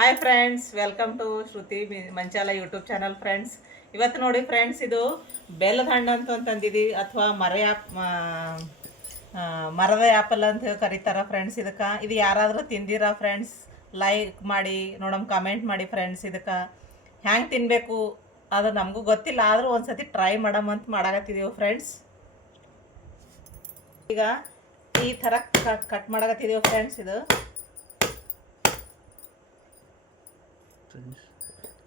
Hi friends, welcome to Shruti Manchala YouTube channel. Friends, ಇವತ್ತು ನೋಡಿ friends, ಇದು ಬೆಲ್ಲದ ಹಣ್ಣು ಅಂತ ತಂದಿದ್ದೀವಿ, ಅಥವಾ ಮರದ ಆ್ಯಪಲ್ ಅಂತ ಕರೀತಾರ ಫ್ರೆಂಡ್ಸ್. ಇದಕ್ಕೆ ಇದು ಯಾರಾದರೂ ತಿಂದಿರಾ ಫ್ರೆಂಡ್ಸ್? ಲೈಕ್ ಮಾಡಿ ನೋಡಮ್, ಕಮೆಂಟ್ ಮಾಡಿ ಫ್ರೆಂಡ್ಸ್. ಇದಕ್ಕೆ ಹ್ಯಾಂಗೆ ತಿನ್ನಬೇಕು ಅದು ನಮಗೂ ಗೊತ್ತಿಲ್ಲ, ಆದರೂ ಒಂದು ಸತಿ ಟ್ರೈ ಮಾಡಮಂತ ಮಾಡಾಕತ್ತಿದ್ದೀವಿ ಫ್ರೆಂಡ್ಸ್. ಈಗ ಈ ಥರ ಕಟ್ ಮಾಡಾಕತ್ತಿದ್ದೀವಿ ಫ್ರೆಂಡ್ಸ್. ಇದು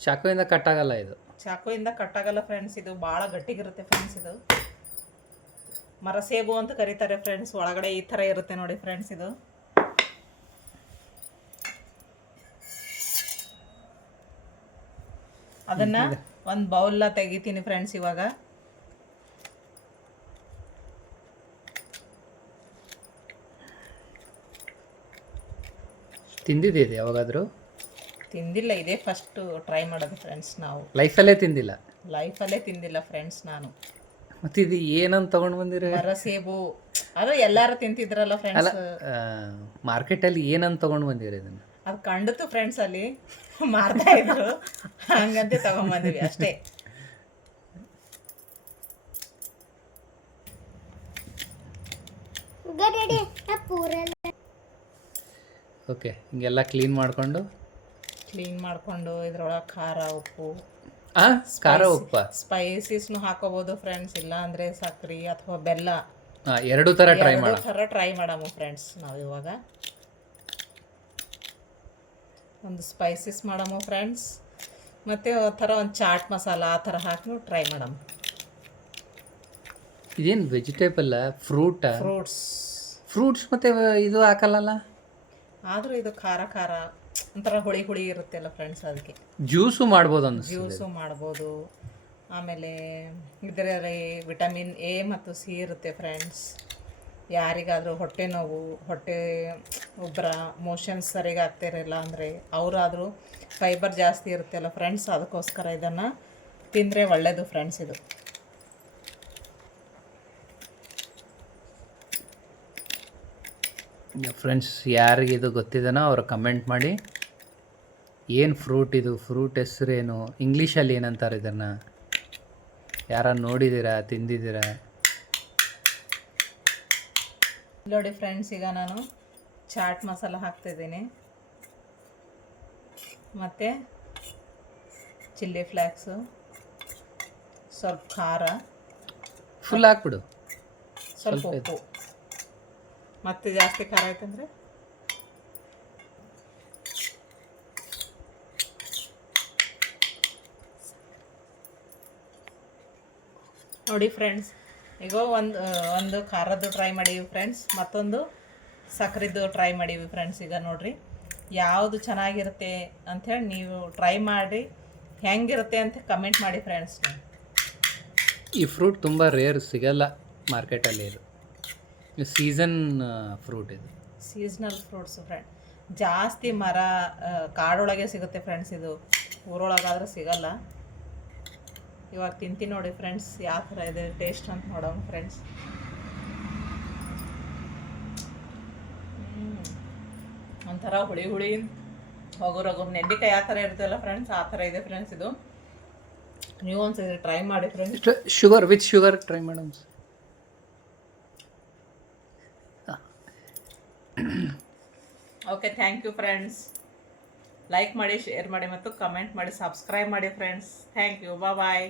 ಚಾಕುವಿಂದ ಕಟ್ ಆಗಲ್ಲ, ಇದು ಚಾಕುವಿಂದ ಕಟ್ ಆಗಲ್ಲ ಫ್ರೆಂಡ್ಸ್. ಇದು ಭಾಳ ಗಟ್ಟಿಗಿರುತ್ತೆ ಫ್ರೆಂಡ್ಸ್. ಇದು ಮರಸೇಬು ಅಂತ ಕರೀತಾರೆ ಫ್ರೆಂಡ್ಸ್. ಒಳಗಡೆ ಈ ಥರ ಇರುತ್ತೆ ನೋಡಿ ಫ್ರೆಂಡ್ಸ್. ಇದು ಅದನ್ನ ಒಂದು ಬೌಲ್ನ ತೆಗಿತೀನಿ ಫ್ರೆಂಡ್ಸ್. ಇವಾಗ ತಿಂದಿದ್ದೀರಿ ಯಾವಾಗಾದರೂ? ತಿಂದಿಲ್ಲ, ಇದೇ ಫಸ್ಟ್ ಟ್ರೈ ಮಾಡೋದು ಫ್ರೆಂಡ್ಸ್. ನಾವು ಲೈಫಲ್ಲೇ ತಿಂದಿಲ್ಲ ಫ್ರೆಂಡ್ಸ್ ನಾನು. ಮತ್ತೆ ಇದು ಏನಂತ ತಗೊಂಡು ಬಂದಿರಿ? ಮರಸೇಬು. ಅದು ಎಲ್ಲಾರು ತಿಂತಿದ್ರಲ್ಲ ಫ್ರೆಂಡ್ಸ್. ಮಾರ್ಕೆಟಲ್ಲಿ ಏನಂತ ತಗೊಂಡು ಬಂದಿರಿ ಇದನ್ನು? ಅದು ಕಂಡಿತು ಫ್ರೆಂಡ್ಸ್, ಅಲ್ಲಿ ಮಾರ್ತಾ ಇದ್ರು, ಹಂಗಂತೆ ತಗೊಂಬಂದ್ವಿ ಅಷ್ಟೇ. ಓಕೆ, ಹಿಂಗೆಲ್ಲ ಕ್ಲೀನ್ ಮಾಡಿಕೊಂಡು ಇದ್ರೊಳಗೆ ಖಾರ ಉಪ್ಪು ಸ್ಪೈಸಸ್ನು ಹಾಕೋಬಹುದು ಫ್ರೆಂಡ್ಸ್. ಇಲ್ಲ ಅಂದ್ರೆ ಸಕ್ರೆ ಅಥವಾ ಬೆಲ್ಲ, ಎರಡು ಥರ ಟ್ರೈ ಮಾಡಮು ಫ್ರೆಂಡ್ಸ್. ನಾವು ಇವಾಗ ಒಂದು ಸ್ಪೈಸಸ್ ಮಾಡಮು ಫ್ರೆಂಡ್ಸ್, ಮತ್ತು ಒಂದು ಚಾಟ್ ಮಸಾಲ ಆ ಥರ ಹಾಕಿ ಟ್ರೈ ಮಾಡಮು. ಇದೇನು ವೆಜಿಟೇಬಲ್? ಫ್ರೂಟ್ಸ್ ಮತ್ತೆ ಇದು ಹಾಕಲ್ಲ. ಆದರೂ ಇದು ಖಾರ ಒಂಥರ ಹುಳಿ ಇರುತ್ತಲ್ಲ ಫ್ರೆಂಡ್ಸ್, ಅದಕ್ಕೆ ಜ್ಯೂಸು ಮಾಡ್ಬೋದು. ಆಮೇಲೆ ಇದರಲ್ಲಿ ವಿಟಮಿನ್ ಎ ಮತ್ತು ಸಿ ಇರುತ್ತೆ ಫ್ರೆಂಡ್ಸ್. ಯಾರಿಗಾದರೂ ಹೊಟ್ಟೆ ನೋವು, ಹೊಟ್ಟೆ ಉಬ್ಬರ, ಮೋಷನ್ಸ್ ಸರಿಯಾಗಿ ಆಗ್ತಿರಲ್ಲ ಅಂದರೆ ಅವರಾದರೂ ಫೈಬರ್ ಜಾಸ್ತಿ ಇರುತ್ತಲ್ಲ ಫ್ರೆಂಡ್ಸ್, ಅದಕ್ಕೋಸ್ಕರ ಇದನ್ನು ತಿಂದರೆ ಒಳ್ಳೆಯದು ಫ್ರೆಂಡ್ಸ್. ಇದು ಫ್ರೆಂಡ್ಸ್, ಯಾರಿಗೆ ಇದು ಗೊತ್ತಿದನೋ ಅವರು ಕಮೆಂಟ್ ಮಾಡಿ. ಏನು ಫ್ರೂಟ್ ಇದು? ಫ್ರೂಟ್ ಹೆಸರೇನು? ಇಂಗ್ಲೀಷಲ್ಲಿ ಏನಂತಾರೆ ಇದನ್ನು? ಯಾರು ನೋಡಿದ್ದೀರಾ, ತಿಂದಿದ್ದೀರಾ? ನೋಡಿ ಫ್ರೆಂಡ್ಸ್, ಈಗ ನಾನು ಚಾಟ್ ಮಸಾಲ ಹಾಕ್ತಿದ್ದೀನಿ, ಮತ್ತು ಚಿಲ್ಲಿ ಫ್ಲೇಕ್ಸು, ಸ್ವಲ್ಪ ಖಾರ, ಫುಲ್ ಹಾಕ್ಬಿಡು, ಸ್ವಲ್ಪ ಉಪ್ಪು. ಮತ್ತೆ ಜಾಸ್ತಿ ಖಾರ ಆಯ್ತಂದ್ರೆ ನೋಡಿ ಫ್ರೆಂಡ್ಸ್. ಈಗ ಒಂದು ಖಾರದ್ದು ಟ್ರೈ ಮಾಡೀವಿ ಫ್ರೆಂಡ್ಸ್, ಮತ್ತೊಂದು ಸಕ್ಕರೆದ್ದು ಟ್ರೈ ಮಾಡೀವಿ ಫ್ರೆಂಡ್ಸ್. ಈಗ ನೋಡಿರಿ ಯಾವುದು ಚೆನ್ನಾಗಿರುತ್ತೆ ಅಂಥೇಳಿ ನೀವು ಟ್ರೈ ಮಾಡಿ, ಹೆಂಗಿರುತ್ತೆ ಅಂತ ಕಮೆಂಟ್ ಮಾಡಿ ಫ್ರೆಂಡ್ಸ್. ಈ ಫ್ರೂಟ್ ತುಂಬ ರೇರ್, ಸಿಗಲ್ಲ ಮಾರ್ಕೆಟಲ್ಲಿ. ಇದು ಸೀಸನ್ ಫ್ರೂಟ್. ಇದು ಸೀಸ್ನಲ್ ಫ್ರೂಟ್ಸ್ ಫ್ರೆಂಡ್. ಜಾಸ್ತಿ ಮರ ಕಾಡೊಳಗೆ ಸಿಗುತ್ತೆ ಫ್ರೆಂಡ್ಸ್. ಇದು ಊರೊಳಗಾದ್ರೆ ಸಿಗಲ್ಲ. ಇವಾಗ ತಿಂತೀನಿ ನೋಡಿ ಫ್ರೆಂಡ್ಸ್, ಯಾವ ಥರ ಇದೆ ಟೇಸ್ಟ್ ಅಂತ ನೋಡೋಣ ಫ್ರೆಂಡ್ಸ್. ಒಂಥರ ಹುಳಿ ಹೋಗೋರು ನೆಲ್ಲಿಕಾಯಿ ಯಾವ ಥರ ಇರುತ್ತಲ್ಲ ಫ್ರೆಂಡ್ಸ್, ಆ ಥರ ಇದೆ ಫ್ರೆಂಡ್ಸ್. ಇದು ನೀವು ಒಂದ್ಸರಿ ಟ್ರೈ ಮಾಡಿ ಫ್ರೆಂಡ್ಸ್. ಶುಗರ್ ಟ್ರೈ ಮಾಡೋಣ. Okay, thank you friends. Like ಮಾಡಿ, ಶೇರ್ ಮಾಡಿ ಮತ್ತು ಕಮೆಂಟ್ ಮಾಡಿ, ಸಬ್ಸ್ಕ್ರೈಬ್ ಮಾಡಿ ಫ್ರೆಂಡ್ಸ್. Thank you, bye.